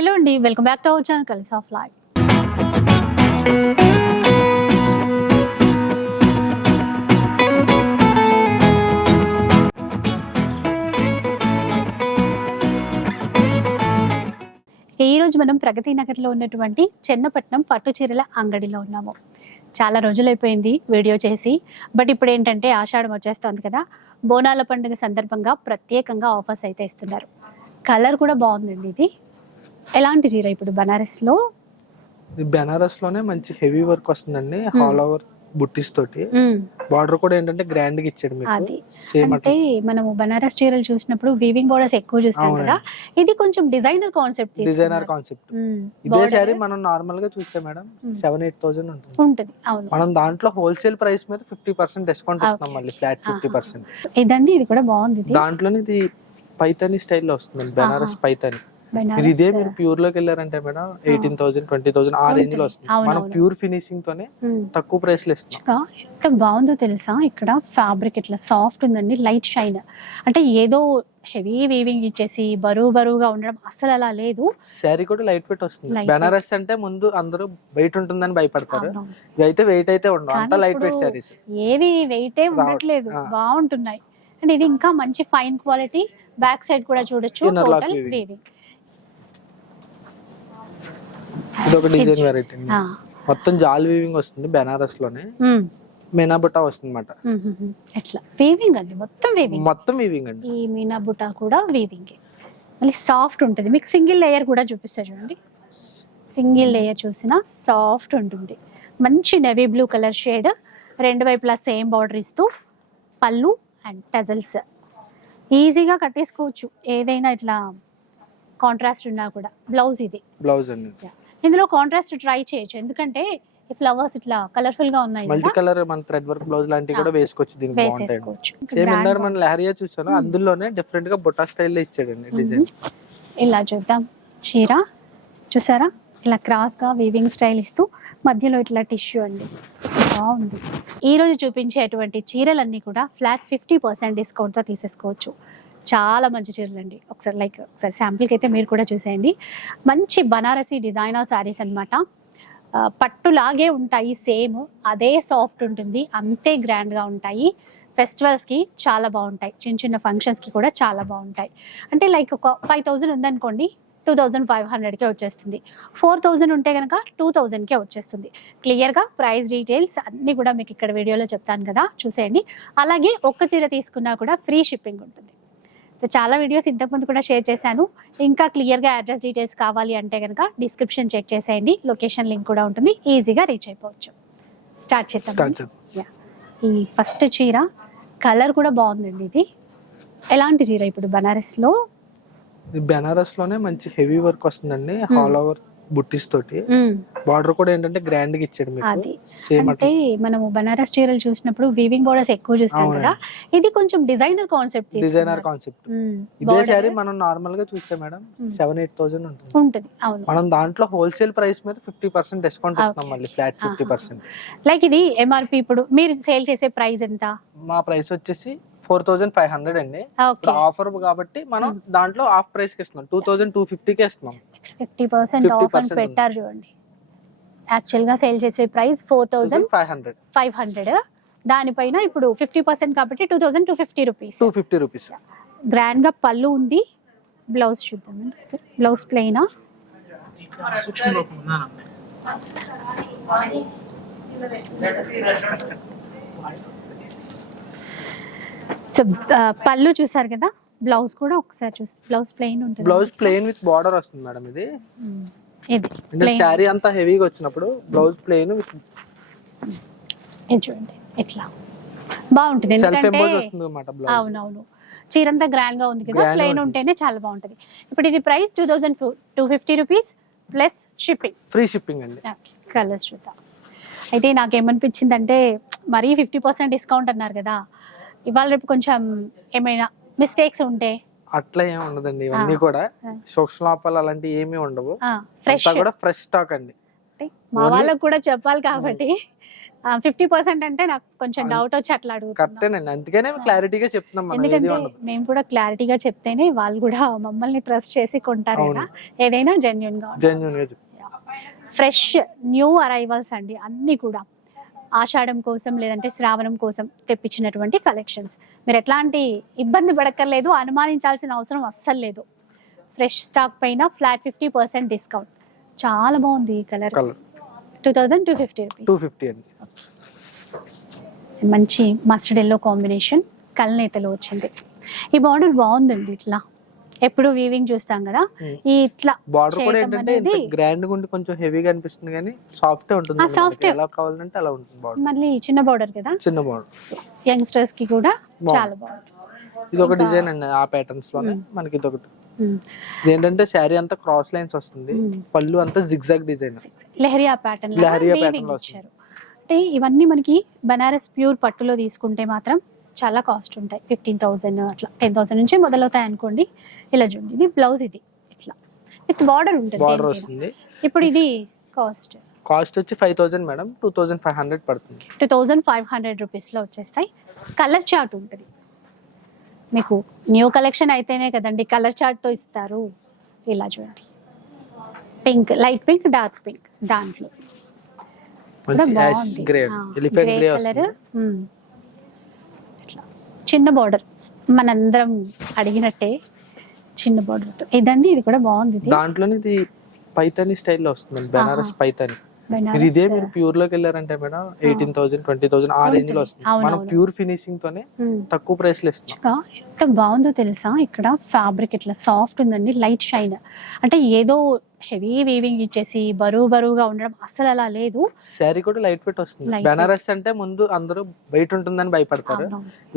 Hello అండి welcome back to our channel కలిసి of life. ఈ రోజు మనం ప్రగతి నగర్లో ఉన్నటువంటి చెన్నపట్నం పట్టు చీరల అంగడిలో ఉన్నాము. చాలా రోజులైపోయింది వీడియో చేసి బట్ ఇప్పుడు ఏంటంటే ఆషాఢం వచ్చేస్తుంది కదా బోనాల పండుగ సందర్భంగా ప్రత్యేకంగా ఆఫర్స్ అయితే ఇస్తున్నారు. కలర్ కూడా బాగుందండి ఇది. ఎలాంటి చీర ఇప్పుడు బనారస్లో? ఇది బెనారస్లోనే మంచి హెవీ వర్క్ వస్తుందండి హాల్ ఓవర్ బుట్టీస్ తోటి. బార్డర్ కూడా ఏంటంటే గ్రాండ్గా ఇచ్చాడు అది. మీకు సేమ్ అంటే. మనము బనారస్ చీరలు చూసినప్పుడు వీవింగ్ బోర్డర్స్ ఎక్కువ చూస్తాం కదా. ఇది కొంచెం డిజైనర్ కాన్సెప్ట్ డిజైనర్ కాన్సెప్ట్ ఇదే శారీ మనం నార్మల్గా చూస్తే మేడం సెవెన్ ఎయిట్ థౌసండ్ ఉంటుంది. ఉంటుంది. అవును. మనం దాంట్లో హోల్సేల్ ప్రైస్ మీద ఫిఫ్టీ పర్సెంట్ డిస్కౌంట్ ఇస్తున్నాం. మళ్ళీ ఫ్లాట్ ఫిఫ్టీ పర్సెంట్ ఇదండి ఇది కూడా బాగుంది ఇది. దాంట్లోనే ఇది పైతాని స్టైల్లో వస్తుంది బెనారస్ పైతాని. మీరు ఇదే మీరు ప్యూర్లోకి వెళ్ళారంటే madam eighteen thousand twenty thousand ఆ రేంజ్లో వస్తుంది. మనం. ప్యూర్ ఫినిషింగ్ తోనే. తక్కువ ప్రైస్లో ఎంత బాగుందో తెలుసా? ఇక్కడ ఫ్యాబ్రిక్ ఇట్లా సాఫ్ట్ ఉందండి లైట్ షైన్ అంటే ఏదో హెవీ వీవింగ్ ఇచ్చేసి బరువు బరువుగా ఉండడం అసలు అలా లేదు. శారీ కూడా లైట్ వెయిట్ వస్తుంది. బెనారస్ అంటే ముందు అందరూ వెయిట్ ఉంటుందని భయపడతారు. అవునవును. ఇవి అయితే వెయిట్ అయితే ఉండవు. అంతా లైట్ వెయిట్ శారీస్ ఏవి వెయిటే. ఉండట్లేదు. బాగుంటున్నాయి. అండ్ ఇది ఇంకా మంచి ఫైన్ క్వాలిటీ బ్యాక్ సైడ్ కూడా చూడొచ్చు. టోటల్. వీవింగ్ ఇది ఒక డిజైన్ వెరైటీ మొత్తం జాల్ వీవింగ్ వస్తుంది బెనారస్లోనే మీనా బుట్ట వస్తుంది అనమాట ఎట్లా వీవింగ్ అండి. మొత్తం వీవింగ్ మొత్తం వీవింగ్ అండి. ఈ మీనా బుట్ట కూడా వీవింగ్ మళ్ళీ సాఫ్ట్ ఉంటుంది. మీకు సింగిల్ లేయర్ కూడా చూపిస్తా చూడండి. సింగిల్ లేయర్ చూసినా సాఫ్ట్ ఉంటుంది. మంచి నెవీ బ్లూ కలర్ షేడ్ రెండు వైపులా సేమ్ బార్డర్ ఇస్తూ పళ్ళు అండ్ టజల్స్ ఈజీగా కట్టేసుకోవచ్చు. ఏదైనా ఇట్లా కాంట్రాస్ట్ ఉన్నా కూడా. బ్లౌజ్ ఇది. బ్లౌజ్ అండి. ఇందులో కాంట్రాస్ట్ ట్రై చేయొచ్చు. ఎందుకంటే ఈ ఫ్లవర్స్ ఇట్లా కలర్ఫుల్గా ఉన్నాయి మల్టీ కలర్ మన థ్రెడ్ వర్క్ బ్లౌజ్ లాంటివి కూడా వేసుకోవచ్చు దీనికి బాగుంటాయి. సేమ్ ఇందాక మన లహరియా చూసాను అందులోనే డిఫరెంట్గా బుట్ట స్టైల్లో ఇచ్చాడండి డిజైన్. ఇలా చూద్దాం. చీర చూసారా? ఇలా క్రాస్గా వీవింగ్ స్టైల్ ఇస్తూ మధ్యలో ఇట్లా టిష్యూ అండి. బాగుంది. ఈ రోజు చూపించేటువంటి చీరలన్నీ కూడా ఫ్లాట్ ఫిఫ్టీ పర్సెంట్ డిస్కౌంట్తో తీసేసుకోవచ్చు. చాలా మంచి చీరలు అండి. ఒకసారి లైక్ ఒకసారి శాంపుల్కి అయితే మీరు కూడా చూసేయండి. మంచి బనారసి డిజైనర్ శారీస్ అనమాట పట్టులాగే ఉంటాయి సేమ్ అదే సాఫ్ట్ ఉంటుంది అంతే గ్రాండ్గా ఉంటాయి. ఫెస్టివల్స్కి చాలా బాగుంటాయి. చిన్న చిన్న ఫంక్షన్స్కి కూడా చాలా బాగుంటాయి. అంటే లైక్ ఒక ఫైవ్ థౌజండ్ ఉందనుకోండి టూ థౌజండ్ ఫైవ్ హండ్రెడ్కే వచ్చేస్తుంది. ఫోర్ థౌజండ్ ఉంటే కనుక టూ థౌజండ్కే వచ్చేస్తుంది. క్లియర్గా ప్రైస్ డీటెయిల్స్ అన్నీ కూడా మీకు ఇక్కడ వీడియోలో చెప్తాను కదా. చూసేయండి. అలాగే ఒక్క చీర తీసుకున్నా కూడా ఫ్రీ షిప్పింగ్ ఉంటుంది. సో చాలా వీడియోస్ ఇంతకుముందు కూడా షేర్ చేశాను. ఇంకా క్లియర్గా అడ్రస్ డీటెయిల్స్ కావాలి అంటే కనుక డిస్క్రిప్షన్ చెక్ చేసేయండి. లొకేషన్ లింక్ కూడా ఉంటుంది. ఈజీగా రీచ్ అయిపోవచ్చు. స్టార్ట్ చేద్దాం. ఈ ఫస్ట్ చీర కలర్ కూడా బాగుందండి ఇది. ఎలాంటి చీర ఇప్పుడు? బనారస్లో? బెనారస్లోనే మంచి హెవీ వర్క్ వస్తుందండి. హాల్ ఓవర్ బుట్టీస్ తోటి బార్డర్ కూడా ఏంటంటే గ్రాండ్గా ఇచ్చాడు మీకు. అది. సేమ్ అంటే మనము బనారస్ చీరలు చూసినప్పుడు వీవింగ్ బోర్డర్స్ ఎక్కువ చూస్తాం అవునండి. కదా. ఇది కొంచెం డిజైనర్ కాన్సెప్ట్ డిజైనర్ కాన్సెప్ట్ ఇదే శారీ మనం నార్మల్గా చూస్తే మేడం సెవెన్ ఎయిట్ థౌసండ్ ఉంటుంది. ఉంటుంది. అవును. మనం దాంట్లో హోల్సేల్ ప్రైస్ మీద ఫిఫ్టీ పర్సెంట్ డిస్కౌంట్ Okay. మళ్ళీ ఫ్లాట్ ఫిఫ్టీ. పర్సెంట్ లైక్ ఇది ఎంఆర్పి ఇప్పుడు మీరు సేల్ చేసే ప్రైస్ ఎంత? మా ప్రైస్ వచ్చేసి ఫోర్ థౌసండ్ ఫైవ్ హండ్రెడ్ అండి. ఓకే ఆఫర్ కాబట్టి మనం దాంట్లో హాఫ్ ప్రైస్కి ఇస్తున్నాం. టూ థౌసండ్ టూ కి ఇస్తున్నాం. ఫిఫ్టీ పర్సెంట్ 50% ఆఫ్ అని. పెట్టారు చూడండి. యాక్చువల్గా సేల్ చేసే price four thousand five hundred. Five hundred. దానిపైన ఇప్పుడు ఫిఫ్టీ పర్సెంట్ కాబట్టి two thousand two fifty rupees. Two fifty rupees గ్రాండ్గా పళ్ళు ఉంది. బ్లౌజ్ చూద్దాం బ్లౌజ్ ప్లెయినా సో పళ్ళు చూసారు కదా? బ్లౌజ్ కూడా ఒకసారి చూసి బ్లౌజ్ ప్లెయిన్ ఉంటుంది. బ్లౌజ్ ప్లెయిన్ విత్ బార్డర్ వస్తుంది మేడం ఇది. ఇది అంటే శారీ అంతా హెవీగా వచ్చినప్పుడు బ్లౌజ్ ప్లెయిన్ విత్ ఇది చూడండి ఇట్లా. బాగుంటుంది. ఎందుకంటే అవునవును. చీరంతా గ్రాండ్గా ఉంది కదా ప్లెయిన్. ఉంటేనే చాలా బాగుంటుంది. ఇప్పుడు ఇది price two thousand two fifty rupees plus shipping free shipping అండి. కలర్స్ చూద్దాం. అయితే నాకేమనిపించిందంటే మరీ ఫిఫ్టీ పర్సెంట్ డిస్కౌంట్ అన్నారు కదా. ఇవాళ రేపు కొంచెం ఏమైనా మిస్టేక్స్ ఉంటే. అట్లా ఏమి ఉండదండి. ఇవన్నీ. కూడా. సూక్ష్మ లోపాలు అలాంటివి ఏమీ ఉండవు. ఫ్రెష్ కూడా ఫ్రెష్ స్టాక్ అండి. మా వాళ్ళకు కూడా చెప్పాలి కాబట్టి. ఫిఫ్టీ పర్సెంట్ అంటే నాకు కొంచెం డౌట్ వచ్చి అట్లా కరెక్టేనండి. అందుకనే క్లారిటీగా చెప్తున్నాం ఎందుకంటే మేము కూడా క్లారిటీగా చెప్తేనే వాళ్ళు కూడా మమ్మల్ని ట్రస్ట్ చేసి కొంటారు కదా. ఏదైనా జెన్యున్గా. జెన్యున్గా ఫ్రెష్ న్యూ అరైవల్స్ అండి అన్ని కూడా. ఆషాఢం కోసం లేదంటే శ్రావణం కోసం తెప్పించినటువంటి కలెక్షన్స్ మీరు ఎట్లాంటి ఇబ్బంది పడక్కర్లేదు అనుమానించాల్సిన అవసరం అస్సలు లేదు. ఫ్రెష్ స్టాక్ పైన ఫ్లాట్ ఫిఫ్టీ పర్సెంట్ డిస్కౌంట్ చాలా బాగుంది ఈ colour two thousand two fifty two మంచి మస్టర్డ్ ఎల్లో కాంబినేషన్ కల్నేతలో వచ్చింది. ఈ బార్డర్ బాగుందండి ఇట్లా. ఎప్పుడు వీవింగ్ చూస్తాం కదా. ఈ ఇట్లా బార్డర్ కూడా ఏంటంటే గ్రాండ్గా కొంచెం హెవీగా అనిపిస్తుంది కానీ సాఫ్ట్ ఉంటుంది ఏ. ఎలా కావాలంటే అలా ఉంటుంది బార్డర్ మళ్ళీ చిన్న బార్డర్ కదా? చిన్న బార్డర్ యంగ్స్టర్స్కి కూడా. చాలా బాగుంది ఇది ఒక డిజైన్ అండి ఆ ప్యాటర్న్స్లోనే మనకి ఇది ఒకటి. ఏంటంటే శారీ అంతా క్రాస్ లైన్స్ వస్తుంది. పళ్ళు అంతా zigzag design leheriya pattern leheriya అంటే ఇవన్నీ మనకి బనారస్ ప్యూర్ పట్టులో తీసుకుంటే మాత్రం చాలా కాస్ట్ ఉంటాయి. ఫిఫ్టీన్ థౌసండ్ అట్లా టెన్ థౌసండ్ నుంచి మొదలవుతాయి అనుకోండి ఇలా చూడండి. ఇది బ్లౌజ్ ఇది ఇట్లా. విత్ బార్డర్ ఉంటుంది బార్డర్ దేనికైనా. వస్తుంది. ఇప్పుడు ఇది కాస్ట్ కాస్ట్ వచ్చి five thousand madam two thousand five hundred పడుతుంది. టూ థౌజండ్ ఫైవ్ హండ్రెడ్ రూపీస్లో వచ్చేస్తాయి. కలర్ చార్ట్ ఉంటుంది. మీకు న్యూ కలెక్షన్ అయితేనే కదండి కలర్ చార్ట్తో ఇస్తారు. ఇలా చూడండి. Pink light pink dark pink దాంట్లో. కూడా బాగుంది. గ్రే కలర్ చిన్న బార్డర్ మనందరం అడిగినట్టే చిన్న బార్డర్ ఇదండి ఇది కూడా బాగుంది దాంట్లోనే ఇది పైతాని స్టైల్లో వస్తుంది బెనారస్ పైతాని. మీరు ఇదే మీరు ప్యూర్లోకి వెళ్ళారంటే madam eighteen thousand twenty thousand ఆ రేంజ్లో వస్తుంది. మనం. ప్యూర్ ఫినిషింగ్ తోనే. తక్కువ ప్రైస్లో ఇంకా ఎంత బాగుందో తెలుసా? ఇక్కడ ఫ్యాబ్రిక్ ఇట్లా సాఫ్ట్ ఉందండి లైట్ షైన్ అంటే ఏదో హెవీ వీవింగ్ ఇచ్చేసి బరువు బరువుగా ఉండడం అసలు అలా లేదు. శారీ కూడా లైట్ వెయిట్ వస్తుంది. బెనారస్ అంటే ముందు అందరూ వెయిట్ ఉంటుందని భయపడతారు.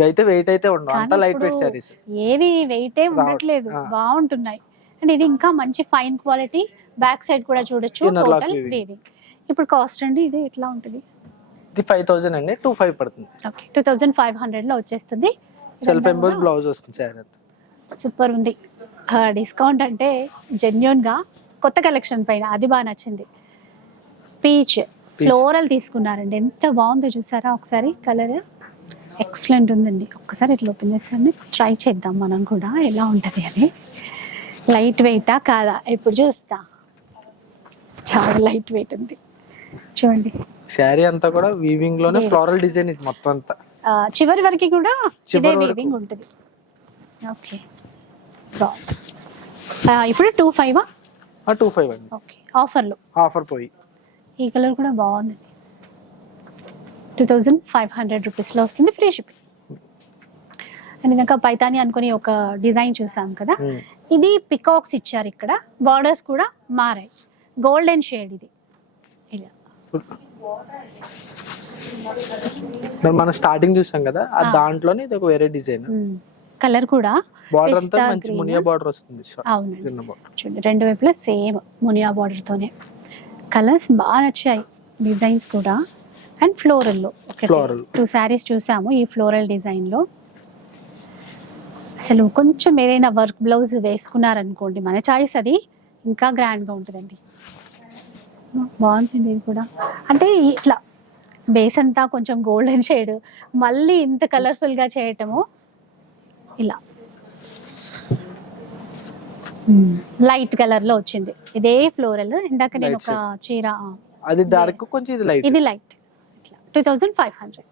అయితే వెయిట్ అయితే ఉండవు. అంతా లైట్ వెయిట్ శారీస్. ఏవి వెయిటే ఉండట్లేదు. బాగుంటున్నాయి. అండ్ ఇది ఇంకా మంచి ఫైన్ క్వాలిటీ. బ్యాక్ సైడ్ కూడా చూడొచ్చు. టోటల్. వీవింగ్ ఇప్పుడు కాస్ట్ అండి ఇది ఎట్లా ఉంటుంది? ఇది ఫైవ్ థౌసండ్ అండి. టూ ఫైవ్ పడుతుంది. ఓకే. టూ థౌజండ్ ఫైవ్ హండ్రెడ్లో వచ్చేస్తుంది. సెల్ఫ్ ఎంబోస్ బ్లౌజ్ వస్తుంది శారీ అంతా. సూపర్ ఉంది. డిస్కౌంట్ అంటే జెన్యున్గా కొత్త కలెక్షన్ పైన అది బాగా నచ్చింది. పీచ్ ఫ్లోరల్ తీసుకున్నారండి. ఎంత బాగుందో చూసారా? ఒకసారి కలర్ ఎక్సలెంట్ ఉందండి. ఒక్కసారి ఇట్లా ఓపెన్ చేస్తాను. ట్రై చేద్దాం మనం కూడా. ఎలా ఉంటుంది అని లైట్ వెయిటా కాదా? ఇప్పుడు చూస్తా. చాలా లైట్ వెయిట్ ఉంది. చూడండి. శారీ అంతా కూడా వీవింగ్లోనే. ఫ్లోరల్ డిజైన్ ఇది మొత్తం అంతా. చివరి వరకు కూడా ఇదే. వీవింగ్ ఉంటుంది. ఓకే. ఇప్పుడు టూ ఫైవ్ టూ ఫైవ్ అండి. ఓకే. ఆఫర్లో? ఆఫర్ పోయి. ఈ కలర్ కూడా బాగుంది. టూ థౌజండ్ ఫైవ్ హండ్రెడ్ రూపీస్లో వస్తుంది ఫ్రీ షిప్పింగ్ అండ్ ఇంకా పైతాని అనుకుని ఒక డిజైన్ చూసాం కదా? ఉమ్. ఇది పికాక్స్ ఇచ్చారు ఇక్కడ. బార్డర్స్ కూడా మారాయి. గోల్డెన్ షేడ్ ఇది. ఇలా. మనం స్టార్టింగ్ చూసాం కదా. దాంట్లోనే ఇది ఒక వేరే డిజైన్ కలర్ కూడా బార్డర్ అంతా Pista మంచి green. మునియా బార్డర్ వస్తుంది అవునండి. చిన్న బార్డర్ చూడండి రెండు వైపులా సేమ్ మునియా బార్డర్తోనే కలర్స్ బాగా నచ్చాయి డిజైన్స్ కూడా అండ్ ఫ్లోరల్లో Floral. టూ శారీస్ చూసాము ఈ ఫ్లోరల్ డిజైన్లో అసలు కొంచెం ఏదైనా వర్క్ బ్లౌజ్ వేసుకున్నారనుకోండి మన చాయిస్ అది ఇంకా గ్రాండ్గా ఉంటుందండి బాగుంటుంది ఇది కూడా అంటే ఇట్లా బేస్ అంతా కొంచెం గోల్డెన్ షేడ్ మళ్ళీ ఇంత కలర్ఫుల్గా చేయటము ఇలా. లైట్ కలర్లో వచ్చింది. ఇదే ఫ్లోరల్ ఇందాక నేను ఒక చీర అది డార్క్ కొంచెం ఇది లైట్ ఇది లైట్ ఇట్లా. టూ థౌజండ్ ఫైవ్ హండ్రెడ్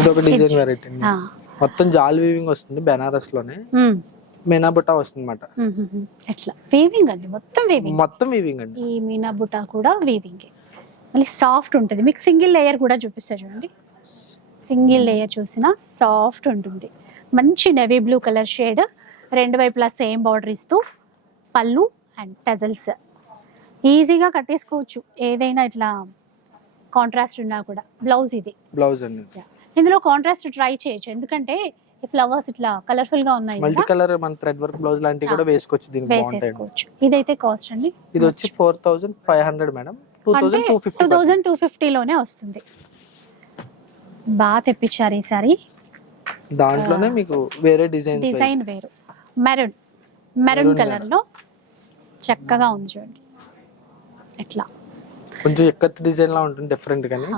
ఇది ఒక డిజైన్ వెరైటీ మొత్తం జాల్ వీవింగ్ వస్తుంది బెనారస్లోనే. మీనా బుట్ట వస్తుంది అనమాట ఎట్లా? వీవింగ్ అండి. మొత్తం వీవింగ్ మొత్తం వీవింగ్ అండి. ఈ మీనా బుట్ట కూడా వీవింగ్ మళ్ళీ సాఫ్ట్ ఉంటుంది. మీకు సింగిల్ లేయర్ కూడా చూపిస్తా చూడండి. సింగిల్ లేయర్ చూసినా సాఫ్ట్ ఉంటుంది. మంచి నెవీ బ్లూ కలర్ షేడ్ రెండు వైపులా సేమ్ బార్డర్ ఇస్తూ పళ్ళు అండ్ టజల్స్ ఈజీగా కట్టేసుకోవచ్చు. ఏదైనా ఇట్లా కాంట్రాస్ట్ ఉన్నా కూడా. బ్లౌజ్ ఇది. బ్లౌజ్ అండి. ఇందులో కాంట్రాస్ట్ ట్రై చేయొచ్చు. ఎందుకంటే ఈ ఫ్లవర్స్ ఇట్లా కలర్ఫుల్గా ఉన్నాయి మల్టీ కలర్ మన థ్రెడ్ వర్క్ బ్లౌజ్ లాంటివి కూడా వేసుకోవచ్చు. దీనికి బాగుంటాయి వేసేసుకోవచ్చు. ఇదైతే కాస్ట్ అండి. ఇది వచ్చి four thousand five hundred madam two thousand two fifty ఫిఫ్టీలోనే వస్తుంది. బాగా తెప్పించారు ఈసారి. దాంట్లోనే మీకు వేరే డిజైన్ డిజైన్ వేరు. మెరూన్ మెరూన్ కలర్లో చక్కగా ఉంది చూడండి. ఎట్లా? కొంచెం ఎక్కత్ డిజైన్ లా ఉంటుంది డిఫరెంట్ కానీ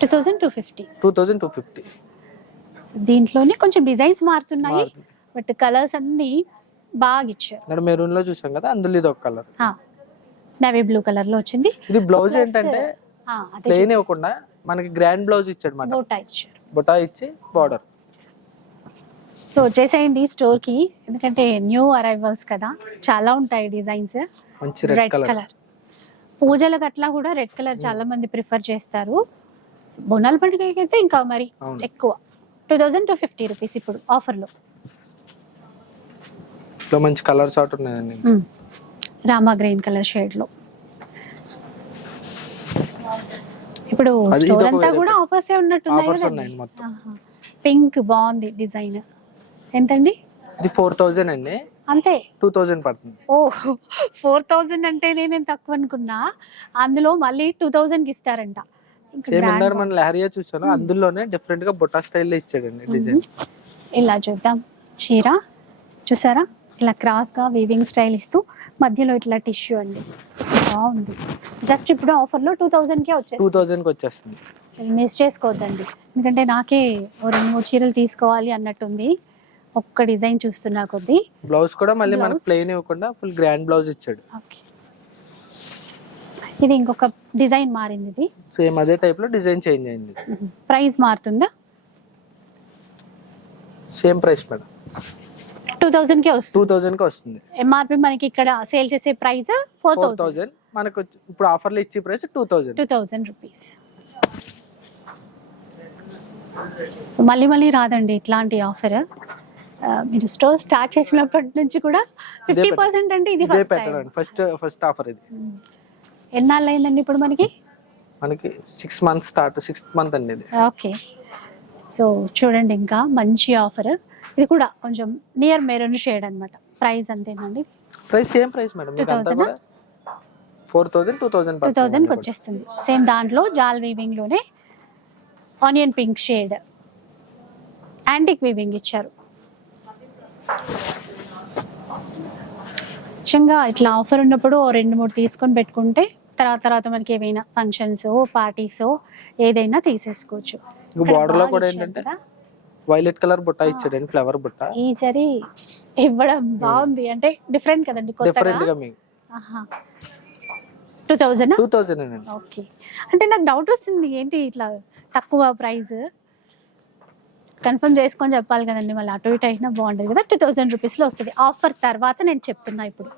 two thousand two fifty. Two thousand two fifty. దీంట్లోనే కొంచెం డిజైన్స్ మారుతున్నాయి బట్ కలర్స్ అన్ని బాగా ఇచ్చారు. మెరూన్లో చూసాం కదా అందులో ఇది ఒక కలర్. నవీ బ్లూ కలర్లో వచ్చింది. ఇది బ్లౌజ్ ఏంటంటే ప్లెయిన్ ఇవ్వకుండా మనకి గ్రాండ్ బ్లౌజ్ ఇచ్చాడు మన బోటా ఇచ్చారు బుటా ఇచ్చి బార్డర్. సో వచ్చేసేయండి స్టోర్కి ఎందుకంటే న్యూ అరైవల్స్ కదా. చాలా ఉంటాయి డిజైన్స్. మంచి రెడ్ కలర్. పూజలకు అట్లా కూడా రెడ్ కలర్ చాలా మంది ప్రిఫర్ చేస్తారు. బొనాల పండుగకి అయితే ఇంకా మరి. ఎక్కువ. Two thousand two fifty rupees ఇప్పుడు ఆఫర్లో. లో మంచి కలర్ షార్ట్ ఉన్నాయండి. రామా గ్రీన్ కలర్ షేడ్లో ఇప్పుడు స్టోర్ అంతా. కూడా ఆఫర్స్ ఉన్నట్టున్నాయి మొత్తం. పింక్ బాగుంది డిజైన్ ఎంతండి? ఇది ఫోర్ థౌజండ్ అండి. అంతే? టూ థౌజండ్ పడుతుంది. ఓ ఫోర్ థౌజండ్ అంటే నేను తక్కువ అనుకున్నా. అందులో మళ్ళీ టూ థౌజండ్కి ఇస్తారంట. సేమ్ ఇందాక మన లహరియా చూసాను అందులోనే డిఫరెంట్గా బుటా స్టైల్లో ఇచ్చాడండి డిజైన్ ఇలా చూద్దాం. చీర. చూసారా? ఇలా క్రాస్గా వీవింగ్ స్టైల్ ఇస్తూ మధ్యలో ఇట్లా టిష్యూ అండి. బాగుంది. జస్ట్ ఇప్పుడు ఆఫర్లో టూ థౌజండ్ కే టూ వచ్చేసి థౌజండ్కి వచ్చేస్తుంది మిస్ చేసుకోవద్దండి. ఎందుకంటే నాకే ఓ రెండు మూడు చీరలు తీసుకోవాలి అన్నట్టుంది. ఒక్క డిజైన్ చూస్తున్నా కొద్దీ. బ్లౌజ్ కూడా మళ్ళీ మనకి? ప్లెయిన్ ఇవ్వకుండా ఫుల్ గ్రాండ్ బ్లౌజ్ ఇచ్చాడు. ఓకే. ఇది ఇంకొక డిజైన్ మారింది ఇది. సేమ్ అదే టైప్లో డిజైన్ చేంజ్ అయింది. ప్రైస్ మారుతుందా? Same price madam. Two thousand కే వస్తుంది. టూ థౌజండ్కి వస్తుంది. ఎంఆర్పి మనకి ఇక్కడ సేల్ చేసే ప్రైస్ ఫోర్ ఫోర్ థౌసండ్ మనకు ఇప్పుడు ఆఫర్లో ఇచ్చే price two thousand two thousand rupees so మళ్ళీ మళ్ళీ రాదండి ఇట్లాంటి ఆఫర్ మీరు స్టోర్ స్టార్ట్ చేసినప్పటి నుంచి కూడా ఫిఫ్టీ పర్సెంట్ అంటే ఇది ఫస్ట్ ఫస్ట్ ఫస్ట్ ఆఫర్ ఇది. ఎన్నాళ్ళు అయిందండి ఇప్పుడు మనకి? మనకి six months start sixth month అండి ఇది. ఓకే సో చూడండి ఇంకా మంచి ఆఫర్ ఇది కూడా కొంచెం నియర్ మెరూన్ షేడ్ అన్నమాట. ప్రైస్ అంతేనండి. ప్రైస్ సేమ్ ప్రైస్ మేడం 2000 కూడా four thousand two thousand two థౌజండ్కి వచ్చేస్తుంది. సేమ్ దాంట్లో జాల్ వీవింగ్లోనే onion pink shade antique weaving ఇచ్చారు. నిజంగా ఇట్లా ఆఫర్ ఉన్నప్పుడు రెండు మూడు తీసుకొని పెట్టుకుంటే తర్వాత తర్వాత మనకి ఏమైనా ఫంక్షన్స్ పార్టీస్ ఏదైనా తీసేసుకోవచ్చు. బార్డర్లో కూడా ఏంటంటే. వైలెట్ కలర్ బుట్ట ఇచ్చాడండి ఫ్లవర్ బుట్ట. ఈసారి ఇవ్వడం బాగుంది. అంటే డిఫరెంట్ కదండి డిఫరెంట్గా మీకు టూ థౌజండ్ టూ థౌజండ్ అండి ఓకే. అంటే నాకు డౌట్ వస్తుంది ఏంటి ఇట్లా తక్కువ ప్రైస్ కన్ఫర్మ్ చేసుకొని చెప్పాలి కదండి మళ్ళీ అటు ఇటు అయినా బాగుంటుంది కదా టూ థౌజండ్ రూపీస్లో వస్తుంది. ఆఫర్ తర్వాత నేను చెప్తున్నా ఇప్పుడు.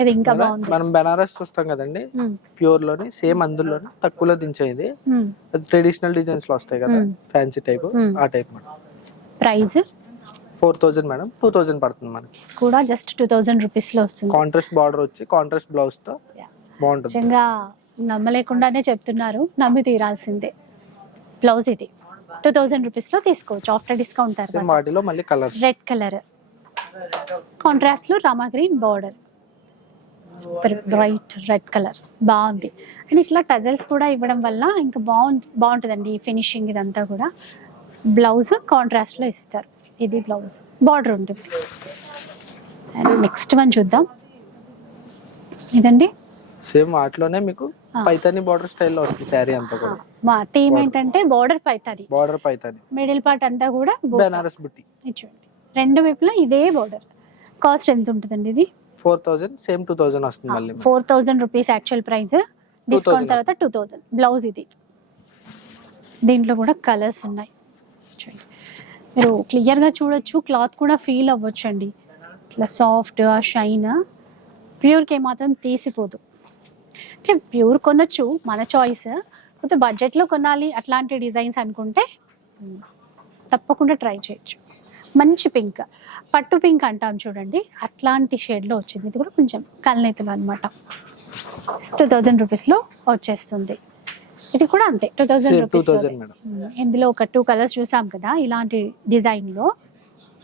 ఇది ఇంకా మన- బాగుంది. మనం బెనారస్ చూస్తాం కదండి. మ్మ్. ప్యూర్లోని సేమ్ అందులోని తక్కువలో దించేది. మ్మ్. అది ట్రెడిషనల్ డిజైన్స్లో వస్తాయి కదా. Fancy type. ఆ type madam price four thousand madam two thousand పడుతుంది మనకి. కూడా జస్ట్ టూ థౌజండ్ రూపీస్లో వస్తుంది. కాంట్రాస్ట్ బార్డర్ వచ్చి కాంట్రాస్ట్ బ్లౌజ్తో. బాగుంటుంది. నిజంగా నమ్మలేకుండానే చెప్తున్నారు. నమ్మి తీరాల్సిందే. బ్లౌజ్ ఇది. టూ థౌజండ్ రూపీస్లో తీసుకోవచ్చు. ఆఫ్టర్ డిస్కౌంట్ వాటిలో మళ్ళీ కలర్స్ రెడ్ కలర్ కాంట్రాస్ట్లో Rama green border super bright red colour బాగుంది. అండ్ ఇట్లా టజల్స్ కూడా ఇవ్వడం వల్ల ఇంకా బాగుంది బాగుంటుందండి ఈ ఫినిషింగ్ ఇదంతా కూడా. బ్లౌజ్ కాంట్రాస్ట్లో ఇస్తారు. ఇది బ్లౌజ్ బార్డర్ ఉంటుంది. అండ్ నెక్స్ట్ వన్ చూద్దాం. ఇదండి. సేమ్ వాటిలోనే మీకు. పైతాని బార్డర్ స్టైల్లో వస్తుంది శారీ అంతా కూడా. మా థీమ్ ఏంటంటే బార్డర్ పైతుంది బార్డర్ పైతాని. మిడిల్ పార్ట్ అంతా కూడా. బెనారస్ బుట్టి చూడండి. రెండు వైపులా ఇదే బార్డర్ కాస్ట్ ఎంత ఉంటుందండి ఇది? Four thousand same two thousand వస్తుంది మళ్ళీ four thousand rupees actual price discount తర్వాత టూ థౌజండ్ బ్లౌజ్ ఇది. దీంట్లో కూడా కలర్స్ ఉన్నాయి. మీరు క్లియర్గా చూడొచ్చు క్లాత్ కూడా ఫీల్ అవ్వచ్చు అండి ఇట్లా సాఫ్ట్ షైన్ ప్యూర్కి ఏమాత్రం తీసిపోదు. అంటే ప్యూర్ కొనొచ్చు మన చాయిస్ కొంత బడ్జెట్లో కొనాలి అట్లాంటి డిజైన్స్ అనుకుంటే తప్పకుండా ట్రై చేయొచ్చు. మంచి పింక్ పట్టు పింక్ అంటాం చూడండి. అట్లాంటి షేడ్లో వచ్చింది. ఇది కూడా కొంచెం కల్నేతులు అనమాట టూ థౌజండ్ రూపీస్లో వచ్చేస్తుంది. ఇది కూడా అంతే. టూ థౌజండ్ రూపీస్ ఇందులో ఒక టూ కలర్స్ చూసాం కదా. ఇలాంటి డిజైన్లో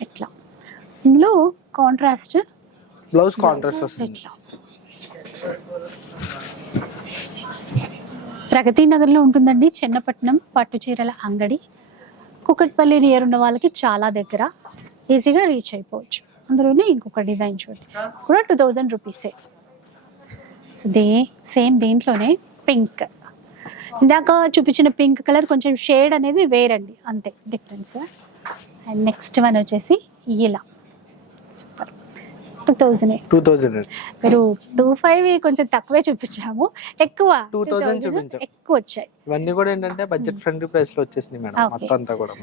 ఇట్లా. ఇందులో కాంట్రాస్ట్ బ్లౌజ్ కాంట్రాస్ట్ వస్తుంది. ఇట్లా. ప్రగతి నగర్లో ఉంటుందండి. చెన్నపట్నం పట్టు చీరల అంగడి. కుకట్పల్లి నియర్ ఉన్న వాళ్ళకి చాలా దగ్గర ఈజీగా రీచ్ అయిపోవచ్చు. అందులోనే ఇంకొక డిజైన్ చూడండి కూడా టూ థౌజండ్ రూపీసే సో దే సేమ్ దీంట్లోనే పింక్ ఇందాక చూపించిన పింక్ కలర్ కొంచెం షేడ్ అనేది వేరండి. అంతే డిఫరెన్స్ అండ్ నెక్స్ట్ వన్ వచ్చేసి ఇలా. Super two thousand two thousand మీరు టూ ఫైవ్ కొంచెం తక్కువే చూపించాము ఎక్కువ 2000 2000 చూపించాం. ఎక్కువ వచ్చాయి ఇవన్నీ కూడా ఏంటంటే బడ్జెట్ ఫ్రెండ్లీ ప్రైస్లో వచ్చేసింది మేడం. మొత్తం అంతా కూడా.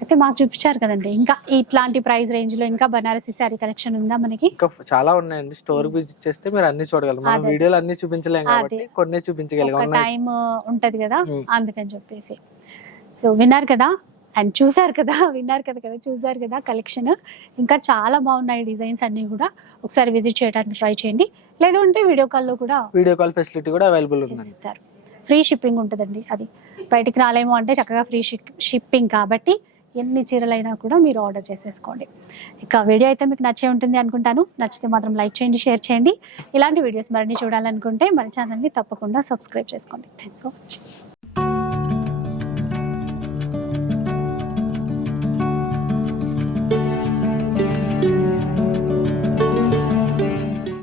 అయితే మాకు చూపించారు కదండి ఇంకా ఇట్లాంటి ప్రైస్ రేంజ్లో ఇంకా బనారసి శారీ కలెక్షన్ ఉందా మనకి ఇంకా చాలా ఉన్నాయండి స్టోర్ విజిట్ చేస్తే మీరు అన్ని చూడగలరు మనం. వీడియోలు అన్ని చూపించలేం కాబట్టి. కొన్ని చూపించగలిగాం టైం ఉంటది కదా. అందుకని చెప్పేసి సో విన్నారు కదా అండ్ చూసారు కదా విన్నారు కదా కదా చూసారు కదా కలెక్షన్ ఇంకా చాలా బాగున్నాయి డిజైన్స్ అన్ని కూడా. ఒకసారి విజిట్ చేయడానికి ట్రై చేయండి. లేదు అంటే వీడియో కాల్లో కూడా వీడియో కాల్ ఫెసిలిటీ కూడా అవైలబుల్ ఇస్తారు ఫ్రీ షిప్పింగ్ ఉంటుందండి అది. బయటికి రాలేము అంటే చక్కగా ఫ్రీ షిప్పింగ్ కాబట్టి ఎన్ని చీరలైనా కూడా మీరు ఆర్డర్ చేసేసుకోండి. ఇక వీడియో అయితే మీకు నచ్చే ఉంటుంది అనుకుంటాను. నచ్చితే మాత్రం లైక్ చేయండి షేర్ చేయండి. ఇలాంటి వీడియోస్ మరిన్ని చూడాలనుకుంటే మన ఛానల్ని తప్పకుండా సబ్స్క్రైబ్ చేసుకోండి. Thanks for watching